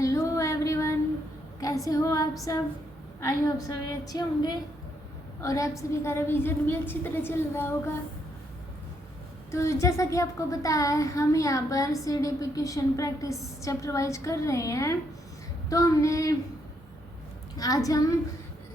Hello everyone, कैसे हो आप सब। आई होप सभी अच्छे होंगे और आप सभी का रिवीजन भी अच्छी तरह चल रहा होगा। तो जैसा कि आपको पता है, हम यहाँ पर CDP question practice chapter wise कर रहे हैं। तो आज हम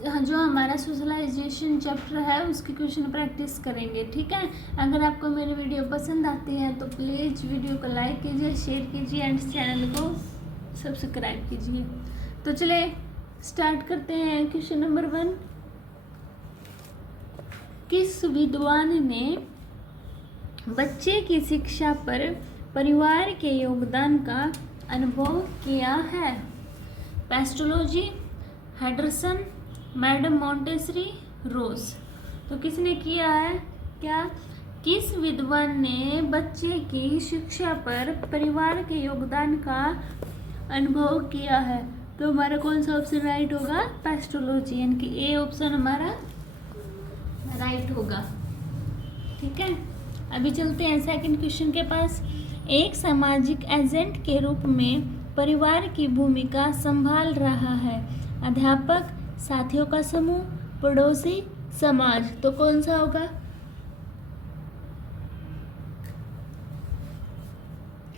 जो हमारा सोशलाइजेशन चैप्टर है उसकी क्वेश्चन प्रैक्टिस करेंगे, ठीक है। अगर आपको मेरी वीडियो पसंद आती है तो प्लीज़ वीडियो को लाइक कीजिए, शेयर कीजिए एंड चैनल को सब्सक्राइब कीजिए। तो चले स्टार्ट करते हैं। क्वेश्चन नंबर 1, किस विद्वान ने बच्चे की शिक्षा पर परिवार के योगदान का अनुभव किया है? पेस्टोलॉजी, हेडरसन, मैडम मॉन्टेसरी, रोज। तो किसने किया है? क्या किस विद्वान ने बच्चे की शिक्षा पर परिवार के योगदान का अनुभव किया है? तो हमारा कौन सा ऑप्शन राइट होगा? पेस्टोलॉजी, यानी कि ए ऑप्शन हमारा राइट होगा, ठीक है। अभी चलते हैं सेकंड क्वेश्चन के पास। एक सामाजिक एजेंट के रूप में परिवार की भूमिका संभाल रहा है अध्यापक, साथियों का समूह, पड़ोसी, समाज। तो कौन सा होगा?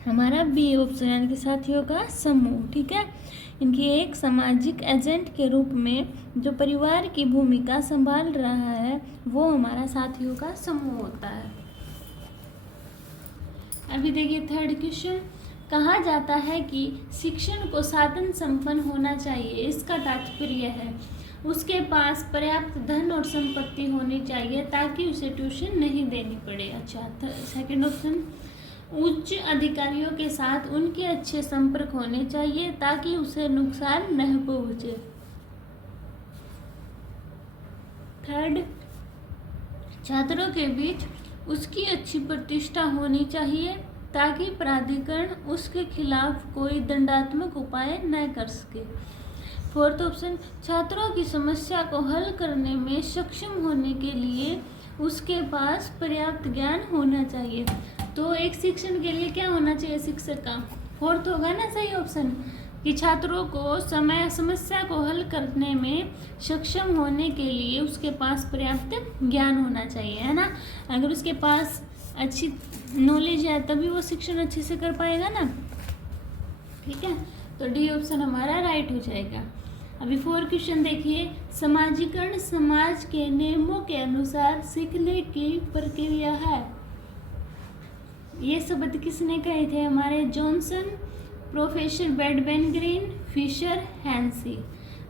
हमारा बी ऑप्शन, यानी कि साथियों का समूह, ठीक है। इनकी एक सामाजिक एजेंट के रूप में जो परिवार की भूमिका संभाल रहा है वो हमारा साथियों का समूह होता है। अभी देखिए थर्ड क्वेश्चन। कहा जाता है कि शिक्षण को साधन संपन्न होना चाहिए। इसका तात्पर्य है उसके पास पर्याप्त धन और संपत्ति होनी चाहिए ताकि उसे ट्यूशन नहीं देनी पड़े। अच्छा, सेकंड ऑप्शन, उच्च अधिकारियों के साथ उनके अच्छे संपर्क होने चाहिए ताकि उसे नुकसान न पहुंचे। थर्ड, छात्रों के बीच उसकी अच्छी प्रतिष्ठा होनी चाहिए ताकि प्राधिकरण उसके खिलाफ कोई दंडात्मक उपाय न कर सके। फोर्थ ऑप्शन, छात्रों की समस्या को हल करने में सक्षम होने के लिए उसके पास पर्याप्त ज्ञान होना चाहिए। तो एक शिक्षण के लिए क्या होना चाहिए शिक्षक का? फोर्थ होगा ना सही ऑप्शन, कि छात्रों को समस्या को हल करने में सक्षम होने के लिए उसके पास पर्याप्त ज्ञान होना चाहिए, है ना। अगर उसके पास अच्छी नॉलेज है तभी वो शिक्षण अच्छे से कर पाएगा ना, ठीक है। तो डी ऑप्शन हमारा राइट हो जाएगा। अभी 4 क्वेश्चन देखिए। समाजीकरण समाज के नियमों के अनुसार सीखने की प्रक्रिया है। ये शब्द किसने कहे थे? हमारे जॉनसन, प्रोफेसर बेडबेन ग्रीन, फिशर, हैंसी।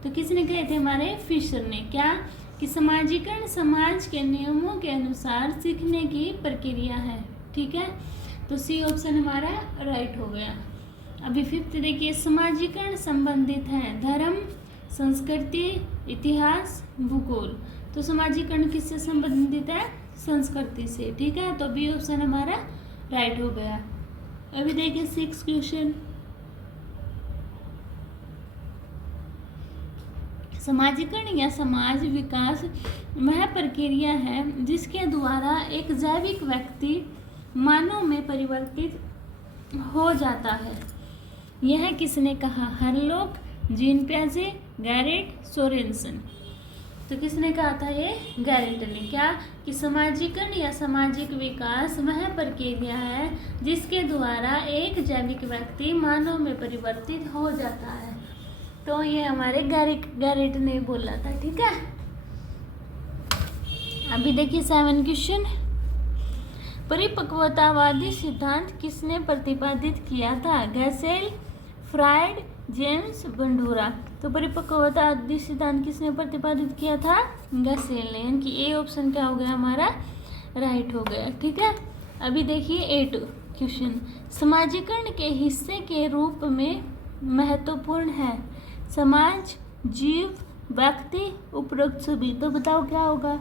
तो किसने कहे थे? हमारे फिशर ने। क्या? कि समाजीकरण समाज के नियमों के अनुसार सीखने की प्रक्रिया है, ठीक है। तो सी ऑप्शन हमारा राइट हो गया। अभी 5th देखिए। समाजीकरण संबंधित है धर्म, संस्कृति, इतिहास, भूगोल। तो समाजीकरण किससे संबंधित है? संस्कृति से, ठीक है। तो बी ऑप्शन हमारा राइट हो गया। अभी देखिए 6 क्वेश्चन। समाजीकरण या समाज विकास वह प्रक्रिया है जिसके द्वारा एक जैविक व्यक्ति मानव में परिवर्तित हो जाता है। यह किसने कहा? हरलोक, जीन पियाजे, गैरेट, सोरेनसन। तो किसने कहा था? ये गैरेट ने। क्या? कि समाजीकरण या सामाजिक विकास वह प्रक्रिया है जिसके द्वारा एक जैविक व्यक्ति मानव में परिवर्तित हो जाता है। तो ये हमारे गैरेट ने बोला था, ठीक है। अभी देखिए 7 क्वेश्चन। परिपक्वतावादी सिद्धांत किसने प्रतिपादित किया था? Gesell, Freud, James, Bandura. तो परिपक्वतावादी सिद्धांत किसने प्रतिपादित किया था? गैसेल ने, यानी कि ए ऑप्शन क्या हो गया हमारा? राइट हो गया, ठीक है। अभी देखिए 8 क्वेश्चन। समाजीकरण के हिस्से के रूप में महत्वपूर्ण है समाज, जीव, व्यक्ति, उपरोक्त सभी। तो बताओ क्या होगा?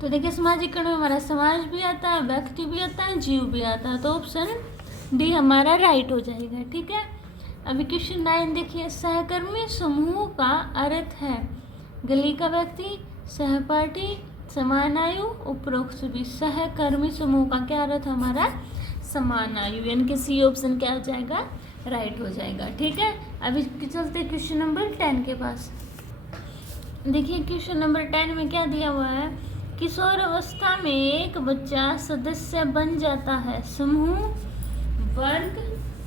तो देखिए समाजीकरण में हमारा समाज भी आता है, व्यक्ति भी आता है, जीव भी आता है। तो ऑप्शन डी हमारा राइट हो जाएगा, ठीक है। अभी क्वेश्चन 9 देखिए। सहकर्मी समूह का अर्थ है गली का व्यक्ति, सहपाठी, समान आयु, उपरोक्त सभी। सहकर्मी समूह का क्या अर्थ हमारा? समान आयु, यानी कि सी ऑप्शन क्या हो जाएगा, राइट हो जाएगा। ठीक है, अभी चलते क्वेश्चन नंबर 10 के पास। देखिए क्वेश्चन नंबर 10 में क्या दिया हुआ है, किशोर अवस्था में एक बच्चा सदस्य बन जाता है, समूह, वर्ग,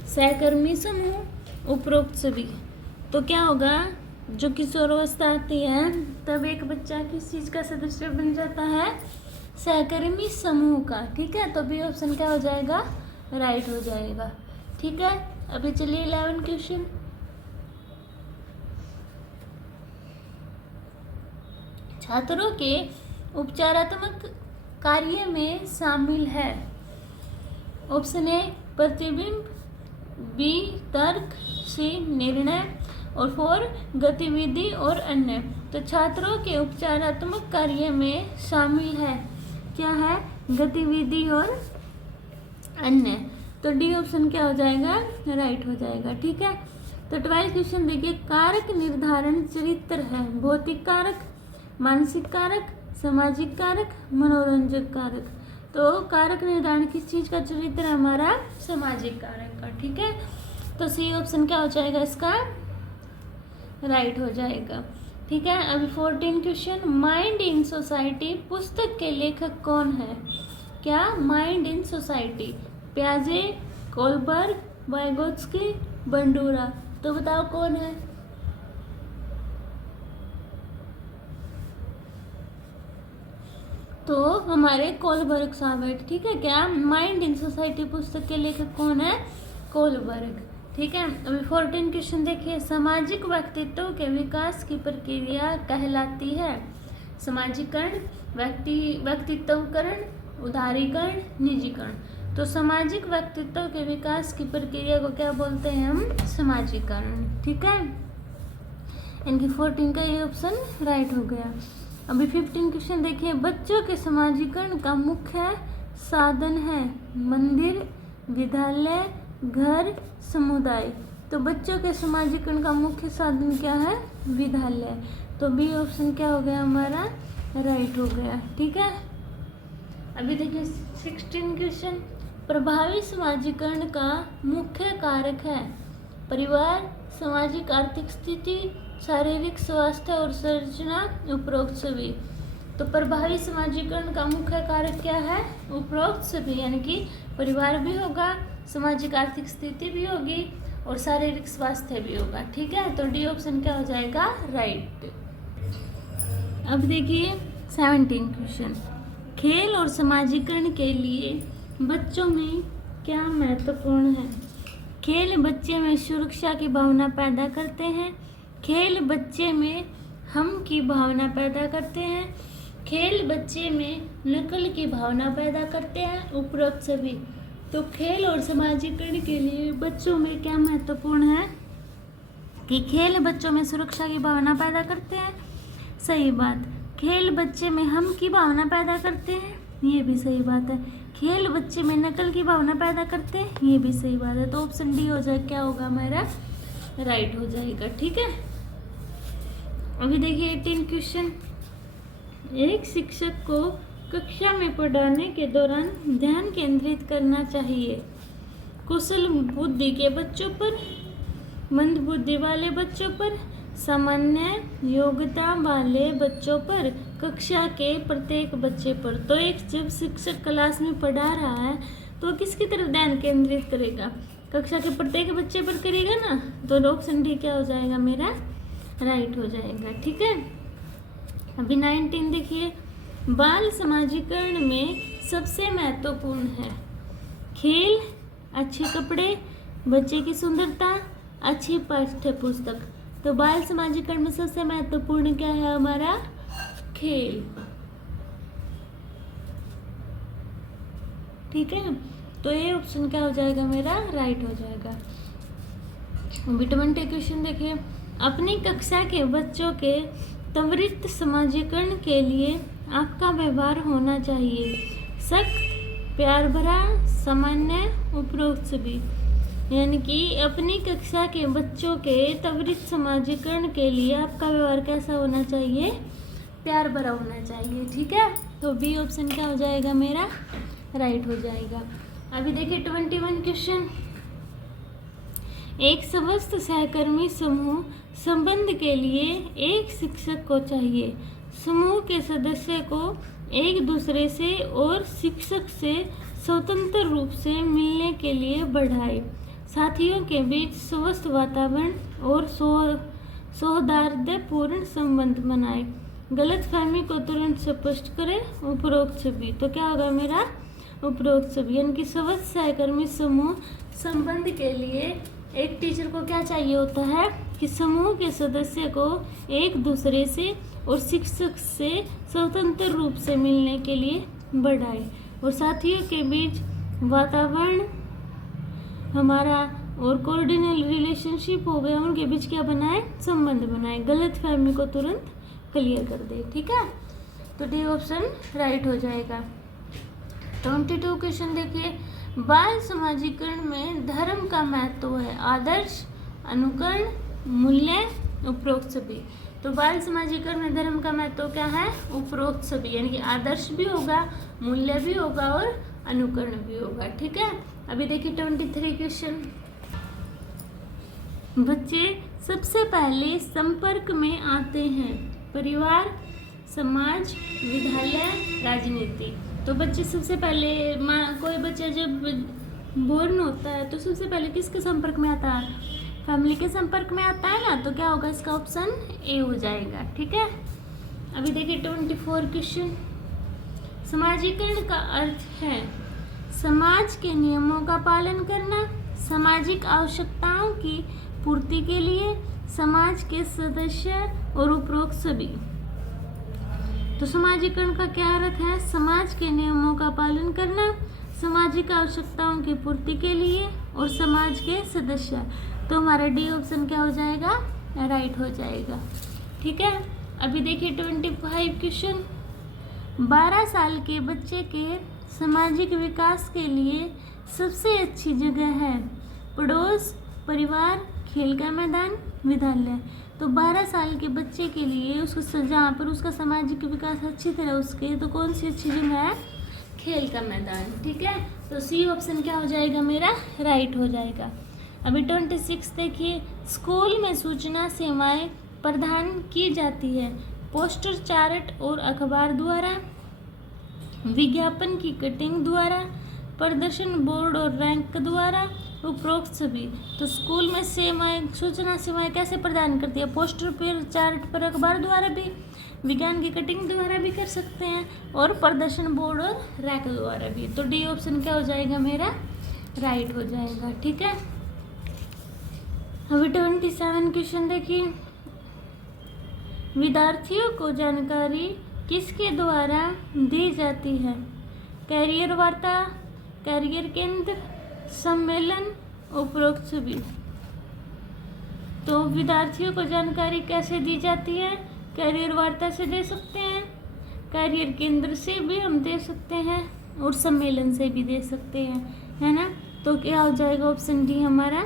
सहकर्मी समूह, उपरोक्त सभी। तो क्या होगा, जो किशोर अवस्था आती है तब एक बच्चा किस चीज़ का सदस्य बन जाता है, सहकर्मी समूह का। ठीक है, तो बी ऑप्शन क्या हो जाएगा, राइट हो जाएगा। ठीक है, अभी चलिए 11 क्वेश्चन। छात्रों के उपचारात्मक कार्य में शामिल है, ऑप्शन ए प्रतिबिंब, बी तर्क, सी निर्णय और 4 गतिविधि और अन्य। तो छात्रों के उपचारात्मक कार्य में शामिल है, क्या है, गतिविधि और अन्य। तो डी ऑप्शन क्या हो जाएगा, राइट हो जाएगा। ठीक है, तो 12 क्वेश्चन देखिए, कारक निर्धारण चरित्र है, भौतिक कारक, मानसिक कारक, सामाजिक कारक, मनोरंजक कारक। तो कारक निर्धारण किस चीज का चरित्र है, हमारा सामाजिक कारक का। ठीक है, तो सी ऑप्शन क्या हो जाएगा, इसका राइट हो जाएगा। ठीक है, अभी 14 क्वेश्चन, माइंड इन सोसाइटी पुस्तक के लेखक कौन है, क्या, माइंड इन सोसाइटी, प्याजे, कोलबर्ग, वाइगोत्स्की, बंडूरा। तो बताओ कौन है, तो हमारे कोलबर्ग साहब है। ठीक है, क्या, माइंड इन सोसाइटी पुस्तक के लेखक कौन है, कोलबर्ग। ठीक है, अभी 14 क्वेश्चन देखिए, सामाजिक व्यक्तित्व के विकास की प्रक्रिया कहलाती है, समाजीकरण, व्यक्तित्वकरण, उदारीकरण, निजीकरण। तो सामाजिक व्यक्तित्व के विकास की प्रक्रिया को क्या बोलते हैं हम, समाजीकरण। ठीक है, इनकी 14 का ये ऑप्शन राइट हो गया। अभी 15 क्वेश्चन देखिए, बच्चों के समाजीकरण का मुख्य साधन है, मंदिर, विद्यालय, घर, समुदाय। तो बच्चों के समाजीकरण का मुख्य साधन क्या है, विद्यालय। तो बी ऑप्शन क्या हो गया, हमारा राइट हो गया। ठीक है, अभी देखिए 16 क्वेश्चन, प्रभावी समाजीकरण का मुख्य कारक है, परिवार, सामाजिक आर्थिक स्थिति, शारीरिक स्वास्थ्य और संरचना, उपरोक्त सभी। तो प्रभावी समाजीकरण का मुख्य कारक क्या है, उपरोक्त सभी, यानी कि परिवार भी होगा, सामाजिक आर्थिक स्थिति भी होगी और शारीरिक स्वास्थ्य भी होगा। ठीक है, तो डी ऑप्शन क्या हो जाएगा, राइट। अब देखिए 17 क्वेश्चन, खेल और समाजीकरण के लिए बच्चों में क्या महत्वपूर्ण है, खेल बच्चे में सुरक्षा की भावना पैदा करते हैं, खेल बच्चे में हम की भावना पैदा करते हैं, खेल बच्चे में नकल की भावना पैदा करते हैं, उपरोक्त सभी। तो खेल और समाजीकरण के लिए बच्चों में क्या महत्वपूर्ण है, कि खेल बच्चों में सुरक्षा की भावना पैदा करते हैं, सही बात। खेल बच्चे में हम की भावना पैदा करते हैं, ये भी सही बात है। खेल बच्चे में नकल की भावना पैदा करते हैं, ये भी सही बात है। तो ऑप्शन डी हो जाए, क्या होगा हमारा, राइट हो जाएगा। ठीक है, अभी देखिए 18 क्वेश्चन, एक शिक्षक को कक्षा में पढ़ाने के दौरान ध्यान केंद्रित करना चाहिए, कुशल बुद्धि के बच्चों पर, मंद बुद्धि वाले बच्चों पर, सामान्य योग्यता वाले बच्चों पर, कक्षा के प्रत्येक बच्चे पर। तो एक जब शिक्षक क्लास में पढ़ा रहा है तो किसकी तरफ ध्यान केंद्रित करेगा, कक्षा के प्रत्येक बच्चे पर करेगा ना। तो ऑप्शन डी क्या हो जाएगा, मेरा राइट हो जाएगा। ठीक है, अभी 19 देखिए, बाल समाजीकरण में सबसे महत्वपूर्ण है, खेल, अच्छे कपड़े, बच्चे की सुंदरता, अच्छी पाठ्य पुस्तक। तो बाल समाजीकरण में सबसे महत्वपूर्ण क्या है, हमारा खेल। ठीक है, तो ये ऑप्शन क्या हो जाएगा, मेरा राइट हो जाएगा। अभी 20 क्वेश्चन देखिए, अपनी कक्षा के बच्चों के त्वरित समाजीकरण के लिए आपका व्यवहार होना चाहिए, सख्त, प्यार भरा, सामान्य, उपरोक्त सभी। यानी कि अपनी कक्षा के बच्चों के त्वरित समाजीकरण के लिए आपका व्यवहार कैसा होना चाहिए, प्यार भरा होना चाहिए। ठीक है, तो बी ऑप्शन क्या हो जाएगा, मेरा राइट हो जाएगा। अभी देखिए 21 क्वेश्चन। एक स्वस्थ सहकर्मी समूह संबंध के लिए एक शिक्षक को चाहिए। समूह के सदस्य को एक दूसरे से और शिक्षक से स्वतंत्र रूप से मिलने के लिए बढ़ाए। साथियों के बीच स्वस्थ वातावरण और सौहार्दपूर्ण संबंध बनाए। गलतफहमी को तुरंत स्पष्ट करें। उपरोक्त सभी, तो क्या होगा मेरा उपरोक्त सभी, यानी कि स्वस्थ सहकर्मी समूह संबंध के लिए एक टीचर को क्या चाहिए होता है कि समूह के सदस्य को एक दूसरे से और शिक्षक से स्वतंत्र रूप से मिलने के लिए बढ़ाए और साथियों के बीच वातावरण हमारा और कोऑर्डिनल रिलेशनशिप हो गया, उनके बीच क्या बनाए, संबंध बनाए। गलतफहमी को तुरंत क्लियर कर दे। ठीक है, तो डी ऑप्शन राइट हो जाएगा। 22 क्वेश्चन देखिए। बाल समाजीकरण में धर्म का महत्व है। आदर्श, अनुकरण, मूल्य, उपरोक्त सभी। तो बाल समाजीकरण में धर्म का महत्व क्या है, उपरोक्त सभी, यानी कि आदर्श भी होगा, मूल्य भी होगा और अनुकरण भी होगा। ठीक है, अभी देखिए 23 क्वेश्चन। बच्चे सबसे पहले संपर्क में आते हैं परिवार, समाज, विद्यालय, राजनीति। तो बच्चे सबसे पहले कोई बच्चा जब बोर्न होता है तो सबसे पहले किसके संपर्क में आता है, फैमिली के संपर्क में आता है ना, तो क्या होगा, इसका ऑप्शन ए हो जाएगा। ठीक है, अभी देखिए 24 क्वेश्चन। समाजीकरण का अर्थ है समाज के नियमों का पालन करना, सामाजिक आवश्यकताओं की पूर्ति के लिए समाज के सदस्य और उपरोक्त सभी। तो समाजीकरण का क्या अर्थ है, समाज के नियमों का पालन करना, सामाजिक आवश्यकताओं की पूर्ति के लिए और समाज के सदस्य। तो हमारा डी ऑप्शन क्या हो जाएगा, राइट हो जाएगा। ठीक है, अभी देखिए 25 क्वेश्चन। 12 साल के बच्चे के सामाजिक विकास के लिए सबसे अच्छी जगह है पड़ोस, परिवार, खेल का मैदान, विद्यालय। तो 12 साल के बच्चे के लिए उसको जहाँ पर उसका सामाजिक विकास अच्छी तरह उसके, तो कौन सी अच्छी जगह है, खेल का मैदान। ठीक है, तो सी ऑप्शन क्या हो जाएगा, मेरा राइट हो जाएगा। अभी 26 देखिए। स्कूल में सूचना सेवाएं प्रदान की जाती है पोस्टर, चार्ट और अखबार द्वारा, विज्ञापन की कटिंग द्वारा, प्रदर्शन बोर्ड और रैंक द्वारा, उपरोक्त सभी। तो स्कूल में सेवाएं, सूचना सेवाएं कैसे प्रदान करती है, पोस्टर पर, चार्ट पर, अखबार द्वारा भी, विज्ञान की कटिंग द्वारा भी कर सकते हैं और प्रदर्शन बोर्ड और रैक द्वारा भी। तो डी ऑप्शन क्या हो जाएगा, मेरा राइट हो जाएगा। ठीक है, अभी 27 क्वेश्चन देखिए। विद्यार्थियों को जानकारी किसके द्वारा दी जाती है, कैरियर वार्ता, कैरियर केंद्र, सम्मेलन, उपरोक्त सभी। तो विद्यार्थियों को जानकारी कैसे दी जाती है, कैरियर वार्ता से दे सकते हैं, कैरियर केंद्र से भी हम दे सकते हैं और सम्मेलन से भी दे सकते हैं, है ना। तो क्या हो जाएगा, ऑप्शन डी हमारा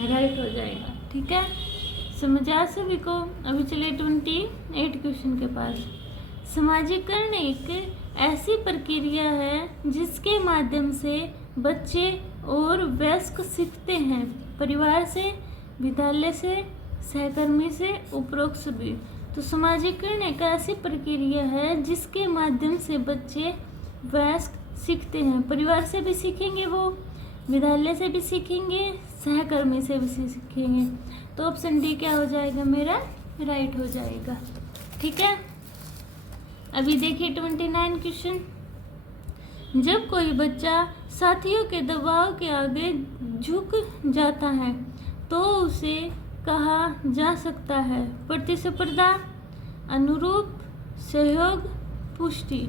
राइट हो जाएगा। ठीक है, समझ आया सभी को। अभी चलिए 28 क्वेश्चन के पास। समाजीकरण एक ऐसी प्रक्रिया है जिसके माध्यम से बच्चे और वयस्क सीखते हैं परिवार से, विद्यालय से, सहकर्मी से, उपरोक्त सभी। तो समाजीकरण एक ऐसी प्रक्रिया है जिसके माध्यम से बच्चे वयस्क सीखते हैं, परिवार से भी सीखेंगे, वो विद्यालय से भी सीखेंगे, सहकर्मी से भी सीखेंगे। तो ऑप्शन डी क्या हो जाएगा, मेरा राइट हो जाएगा। ठीक है, अभी देखिए 29 क्वेश्चन। जब कोई बच्चा साथियों के दबाव के आगे झुक जाता है तो उसे कहा जा सकता है प्रतिस्पर्धा, अनुरूप, सहयोग, पुष्टि।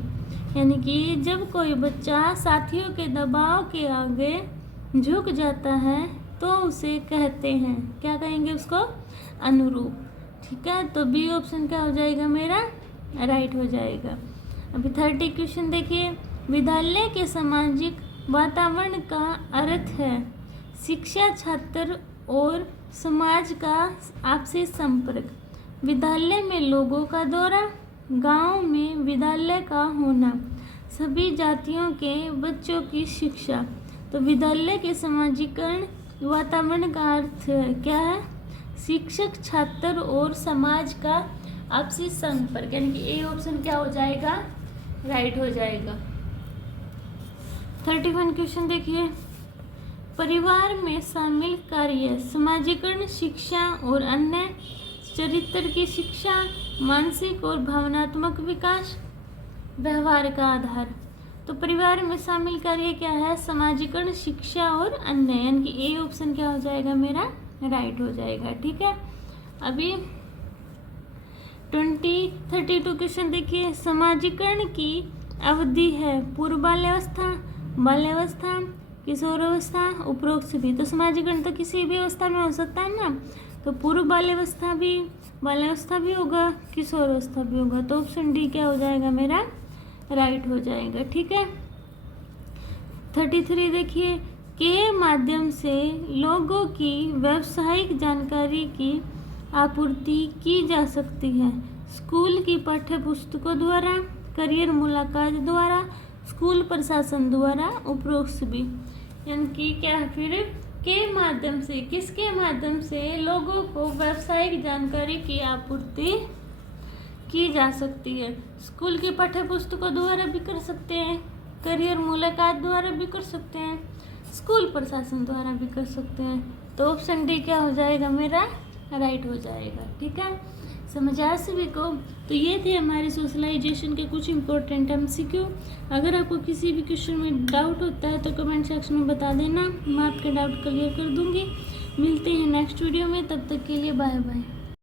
यानी कि जब कोई बच्चा साथियों के दबाव के आगे झुक जाता है तो उसे कहते हैं, क्या कहेंगे उसको, अनुरूप। ठीक है, तो बी ऑप्शन क्या हो जाएगा, मेरा राइट हो जाएगा। अभी 30 क्वेश्चन देखिए। विद्यालय के सामाजिक वातावरण का अर्थ है शिक्षा, छात्र और समाज का आपसी संपर्क, विद्यालय में लोगों का दौरा, गांव में विद्यालय का होना, सभी जातियों के बच्चों की शिक्षा। तो विद्यालय के समाजीकरण वातावरण का अर्थ क्या है? शिक्षक, छात्र और समाज का आपसी संपर्क, यानी कि ए ऑप्शन क्या हो जाएगा? राइट हो जाएगा। 31 क्वेश्चन देखिए, परिवार में शामिल कार्य समाजीकरण, शिक्षा और अन्य, चरित्र की शिक्षा, मानसिक और भावनात्मक विकास, व्यवहार का आधार। तो परिवार में शामिल कार्य क्या है? समाजीकरण, शिक्षा और अन्य, यानी कि ए ऑप्शन क्या हो जाएगा मेरा? राइट हो जाएगा। ठीक है, अभी 32 क्वेश्चन देखिए, समाजीकरण की अवधि है पूर्व बाल्यावस्था, बाल्यावस्था, किशोरावस्था, उपरोक्त सभी। तो समाजीकरण तो किसी भी अवस्था में हो सकता है ना, तो पूर्व बाल्यावस्था भी होगा, किशोरावस्था भी होगा। तो ऑप्शन डी क्या हो जाएगा मेरा? राइट हो जाएगा। ठीक है, 33 देखिए, के माध्यम से लोगों की व्यावसायिक जानकारी की आपूर्ति की जा सकती है। स्कूल की पाठ्य पुस्तकों द्वारा, करियर मुलाकात द्वारा, स्कूल प्रशासन द्वारा, उपरोक्त सभी। यानी कि क्या फिर के माध्यम से, किसके माध्यम से लोगों को व्यावसायिक जानकारी की आपूर्ति की जा सकती है? स्कूल की पाठ्य पुस्तकों द्वारा भी कर सकते हैं, करियर मुलाकात द्वारा भी कर सकते हैं, स्कूल प्रशासन द्वारा भी कर सकते हैं। तो ऑप्शन डी क्या हो जाएगा मेरा? राइट हो जाएगा। ठीक है, समझ आया सभी को? तो ये थे हमारे सोशलाइजेशन के कुछ इंपॉर्टेंट MCQ। अगर आपको किसी भी क्वेश्चन में डाउट होता है तो कमेंट सेक्शन में बता देना, मैं आपके डाउट क्लियर कर दूंगी। मिलते हैं नेक्स्ट वीडियो में, तब तक के लिए बाय बाय।